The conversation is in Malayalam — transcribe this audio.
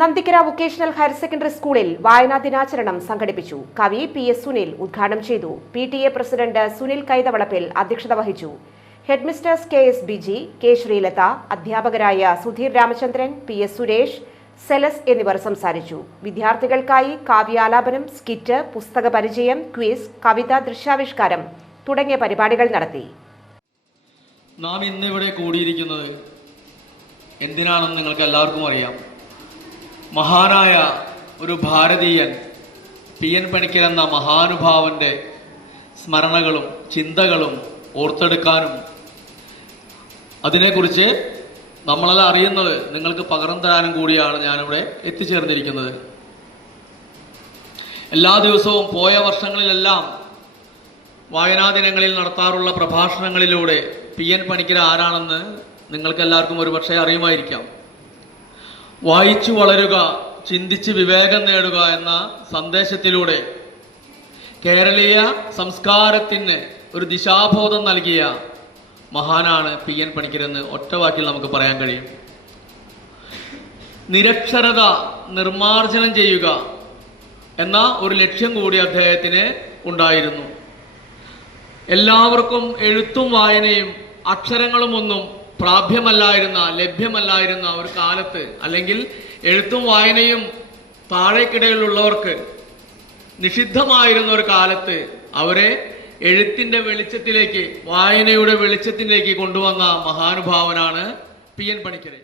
നന്ദിക്കര വൊക്കേഷണൽ ഹയർ സെക്കൻഡറി സ്കൂളിൽ വായനാ ദിനാചരണം സംഘടിപ്പിച്ചു. കവി പി എസ് സുനിൽ ഉദ്ഘാടനം ചെയ്തു. P T A president Sunil Kaithavalappil അധ്യക്ഷത വഹിച്ചു. Headmistress K S Biji K Sreelatha അധ്യാപകരായ Sudheer Ramachandran P S Suresh zealous എന്നിവർ സംസാരിച്ചു. വിദ്യാർത്ഥികൾക്കായി കാവ്യാലാപനം സ്കിറ്റ് പുസ്തക പരിചയം ക്വിസ് കവിത ദൃശ്യാവിഷ്കാരം തുടങ്ങിയ പരിപാടികൾ നടത്തി. നാം ഇന്ന് ഇവിടെ കൂടിയിരിക്കുന്നത് എന്തിനാണെന്ന് നിങ്ങൾക്ക് എല്ലാവർക്കും അറിയാം. മഹാനായ ഒരു ഭാരതീയൻ പി എൻ പണിക്കൽ എന്ന മഹാനുഭാവന്റെ സ്മരണകളും ചിന്തകളും ഓർത്തെടുക്കാനും അതിനെക്കുറിച്ച് നമ്മളെല്ലാം അറിയുന്നത് നിങ്ങൾക്ക് പകർന്നു തരാനും കൂടിയാണ് ഞാനിവിടെ എത്തിച്ചേർന്നിരിക്കുന്നത്. എല്ലാ ദിവസവും പോയ വർഷങ്ങളിലെല്ലാം വായനാ ദിനങ്ങളിൽ നടത്താറുള്ള പ്രഭാഷണങ്ങളിലൂടെ പി എൻ പണിക്കർ ആരാണെന്ന് നിങ്ങൾക്കെല്ലാവർക്കും ഒരുപക്ഷെ അറിയുമായിരിക്കാം. വായിച്ചു വളരുക ചിന്തിച്ച് വിവേകം നേടുക എന്ന സന്ദേശത്തിലൂടെ കേരളീയ സംസ്കാരത്തിന് ഒരു ദിശാബോധം നൽകിയ മഹാനാണ് പി എൻ പണിക്കരെന്ന് ഒറ്റ വാക്കിൽ നമുക്ക് പറയാൻ കഴിയും. നിരക്ഷരത നിർമാർജനം ചെയ്യുക എന്ന ഒരു ലക്ഷ്യം കൂടി അദ്ദേഹത്തിന് ഉണ്ടായിരുന്നു. എല്ലാവർക്കും എഴുത്തും വായനയും അക്ഷരങ്ങളും ഒന്നും പ്രാപ്യമല്ലായിരുന്ന ലഭ്യമല്ലായിരുന്ന ഒരു കാലത്ത് അല്ലെങ്കിൽ എഴുത്തും വായനയും താഴേക്കിടയിലുള്ളവർക്ക് നിഷിദ്ധമായിരുന്ന ഒരു കാലത്ത് അവരെ എഴുത്തിന്റെ വെളിച്ചത്തിലേക്ക് വായനയുടെ വെളിച്ചത്തിലേക്ക് കൊണ്ടുവന്ന മഹാനുഭാവനാണ് പി എൻ പണിക്കരെ.